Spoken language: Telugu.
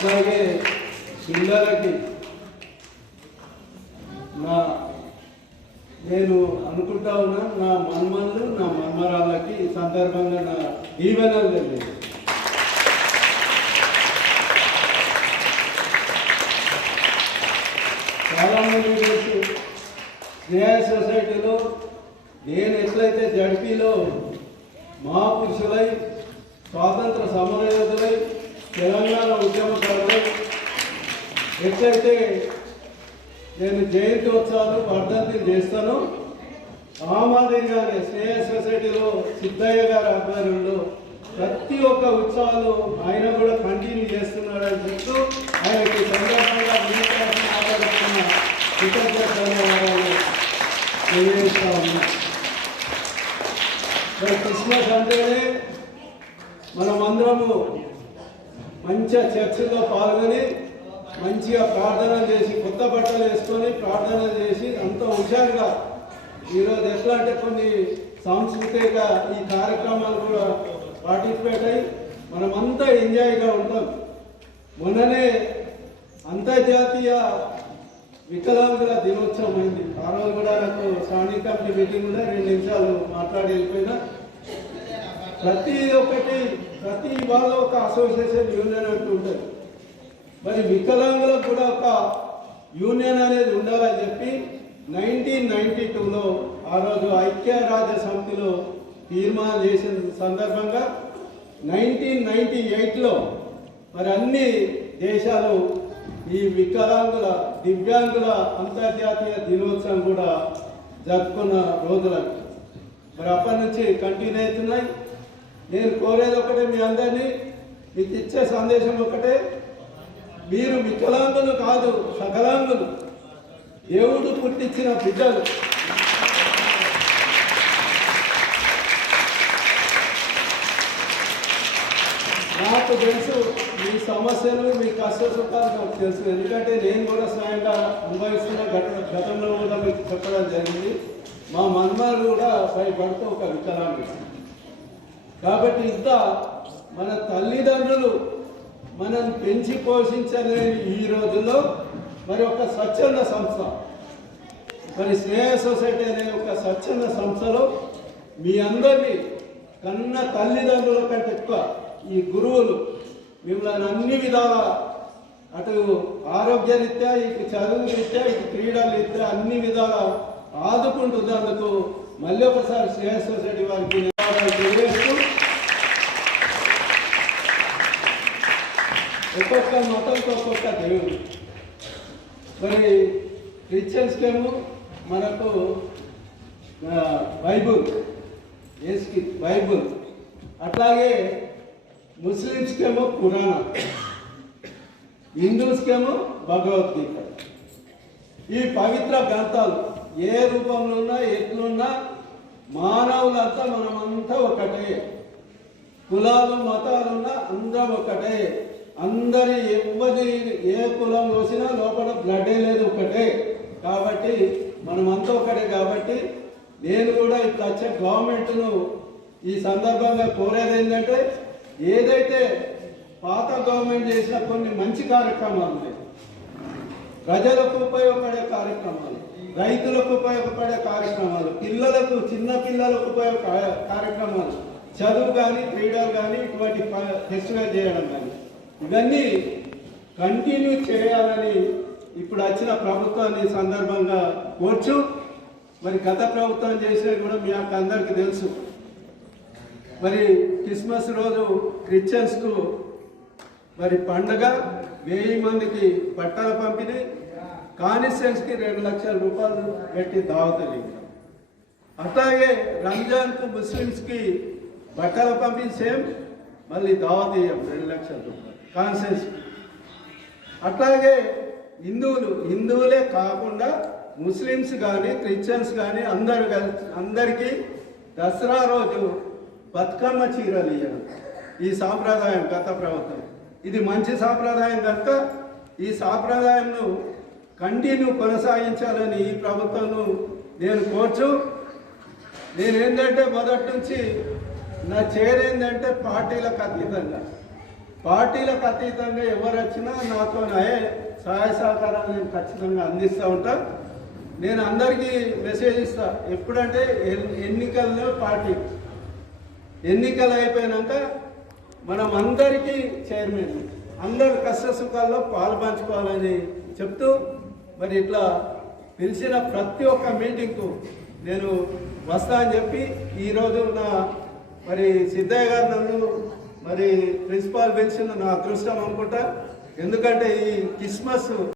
అట్లాగే పిల్లలకి నా నేను అనుకుంటా ఉన్నా నా మన్మన్లు నా మన్మరాళ్ళకి ఈ సందర్భంగా నా దీవెనలు తెలియదు చాలామంది తెలుసు స్నేహ సొసైటీలో నేను ఎట్లయితే జడ్పీలో ఎప్పుడైతే నేను జయంతి ఉత్సవాలు వర్ధంతి చేస్తాను. ఆ మాదిరిగానే స్నేహ సొసైటీలో సిద్ధయ్య గారి ఆధ్వర్యంలో ప్రతి ఒక్క ఉత్సవాలు ఆయన కూడా కంటిన్యూ చేస్తున్నాడని చెప్తూ ఆయనకి సందర్భంగా మాట్లాడుతున్న కృతజ్ఞత ధన్యవాదాలు తెలియజేస్తా ఉన్నా. క్రిస్మస్ అంటేనే మనమందరము మంచిగా చర్చిలో పాల్గొని మంచిగా ప్రార్థన చేసి కొత్త బట్టలు వేసుకొని ప్రార్థన చేసి అంత హుషారుగా. ఈరోజు ఎట్లా అంటే కొన్ని సాంస్కృతిక ఈ కార్యక్రమాలు కూడా పార్టిసిపేట్ అయ్యి మనమంతా ఎంజాయ్గా ఉంటాం. మొన్ననే అంతర్జాతీయ వికలాంగుల దినోత్సవం అయింది. ఆ రోజు కూడా నాకు స్టాండింగ్ కమిటీ మీటింగ్ కూడా రెండు నిమిషాలు మాట్లాడి వెళ్ళిపోయినా. ప్రతి ఒక్కటి ప్రతి వాళ్ళ ఒక అసోసియేషన్ యూనియన్ అంటూ ఉంటుంది మరి వికలాంగులకు కూడా ఒక యూనియన్ అనేది ఉండాలని చెప్పి నైన్టీన్ నైన్టీ టూలో ఆ రోజు ఐక్యరాజ్య సమితిలో తీర్మానం చేసిన సందర్భంగా నైన్టీన్ నైన్టీ ఎయిట్లో మరి అన్ని దేశాలు ఈ వికలాంగుల దివ్యాంగుల అంతర్జాతీయ దినోత్సవం కూడా జరుపుకున్న రోజులకు మరి అప్పటి నుంచి కంటిన్యూ అవుతున్నాయి. నేను కోరేది ఒకటే మీ అందరినీ మీకు ఇచ్చే సందేశం ఒకటే. మీరు వికలాంగులు కాదు సకలాంగులు. దేవుడు పుట్టించిన బిడ్డలు. నాకు తెలుసు మీ సమస్యలు మీ కష్ట సుఖాలు నాకు తెలుసు. ఎందుకంటే నేను కూడా స్వయంగా అనుభవిస్తున్న ఘటన గతంలో కూడా మీకు చెప్పడం జరిగింది. మా మన్మాలు కూడా భయపడుతూ ఒక వికలాంగుడు కాబట్టి ఇంత మన తల్లిదండ్రులు మనం పెంచి పోషించలేని ఈ రోజుల్లో మరి ఒక స్వచ్ఛంద సంస్థ. మరి స్నేహ సొసైటీ అనే ఒక స్వచ్ఛంద సంస్థలో మీ అందరినీ కన్న తల్లిదండ్రుల కంటే ఎక్కువ ఈ గురువులు మిమ్మల్ని అన్ని విధాల అటు ఆరోగ్యరీత్యా ఇటు చదువు రీత్యా ఇటు క్రీడల రీత్యా అన్ని విధాల ఆదుకుంటున్నందుకు మళ్ళీ ఒకసారి స్నేహ సొసైటీ వారికి తెలియజేస్తూ ఒక్కొక్క మతంతో ఒక్కొక్క దేవుడు. మరి క్రిస్టియన్స్కేమో మనకు బైబుల్ ఏసుకి బైబుల్ అట్లాగే ముస్లిమ్స్కేమో పురాణం హిందూస్కేమో భగవద్గీత. ఈ పవిత్ర గ్రంథాలు ఏ రూపంలో ఉన్నా ఎట్లున్నా మానవులంతా మనమంతా ఒకటే. కులాలు మతాలున్నా అందరం ఒకటే. అందరి ఎవరి ఏ కులం వచ్చినా లోపల బ్లడ్ లేదు ఒకటే. కాబట్టి మనమంతా ఒకటే కాబట్టి నేను కూడా ఇప్పుడు వచ్చే గవర్నమెంట్ను ఈ సందర్భంగా కోరేది ఏంటంటే ఏదైతే పాత గవర్నమెంట్ చేసిన కొన్ని మంచి కార్యక్రమాలు ఉన్నాయి. ప్రజలకు ఉపయోగపడే కార్యక్రమాలు రైతులకు ఉపయోగపడే కార్యక్రమాలు పిల్లలకు చిన్న పిల్లలకు ఉపయోగ కార్యక్రమాలు చదువు కానీ క్రీడలు కానీ ఇటువంటి ఫెస్టివల్ చేయడం కానీ ఇవన్నీ కంటిన్యూ చేయాలని ఇప్పుడు వచ్చిన ప్రభుత్వాన్ని సందర్భంగా కోర్చు. మరి గత ప్రభుత్వం చేసేది కూడా మీ యొక్క అందరికీ తెలుసు. మరి క్రిస్మస్ రోజు క్రిస్టియన్స్కు మరి పండగ వెయ్యి మందికి బట్టలు పంపిణీ కానిస్టెన్స్కి రెండు లక్షల రూపాయలు పెట్టి దావతలు అట్లాగే రంజాన్కు ముస్లిమ్స్కి బట్టల పంపిణీ సేమ్ మళ్ళీ దావతీయం రెండు లక్షల రూపాయలు. కాన్సెన్స్. అట్లాగే హిందువులు హిందువులే కాకుండా ముస్లిమ్స్ కానీ క్రిస్టియన్స్ కానీ అందరు కలిసి అందరికీ దసరా రోజు బతుకమ్మ చీరలు ఇవ్వడం ఈ సాంప్రదాయం గత ప్రభుత్వం. ఇది మంచి సాంప్రదాయం కనుక ఈ సాంప్రదాయంను కంటిన్యూ కొనసాగించాలని ఈ ప్రభుత్వంను నేను కోర్చు. నేనేంటంటే మొదటి నుంచి నా చేరేందంటే పార్టీలకు అతీతంగా. పార్టీలకు అతీతంగా ఎవరు వచ్చినా నాతో సహాయ సహకారాలు నేను ఖచ్చితంగా అందిస్తూ ఉంటా. నేను అందరికీ మెసేజ్ ఇస్తా. ఎప్పుడంటే ఎన్నికల్లో పార్టీ. ఎన్నికలు అయిపోయినాక మనం అందరికీ చైర్మన్. అందరు కష్ట సుఖాల్లో పాలు పంచుకోవాలని చెప్తూ మరి ఇట్లా పిలిచిన ప్రతి ఒక్క మీటింగ్కు నేను వస్తా అని చెప్పి ఈరోజు నా మరి సిద్ధయ్య గారు నన్ను మరి ప్రిన్సిపాల్ పిలిచిన నా అదృష్టం అనుకుంటా. ఎందుకంటే ఈ క్రిస్మస్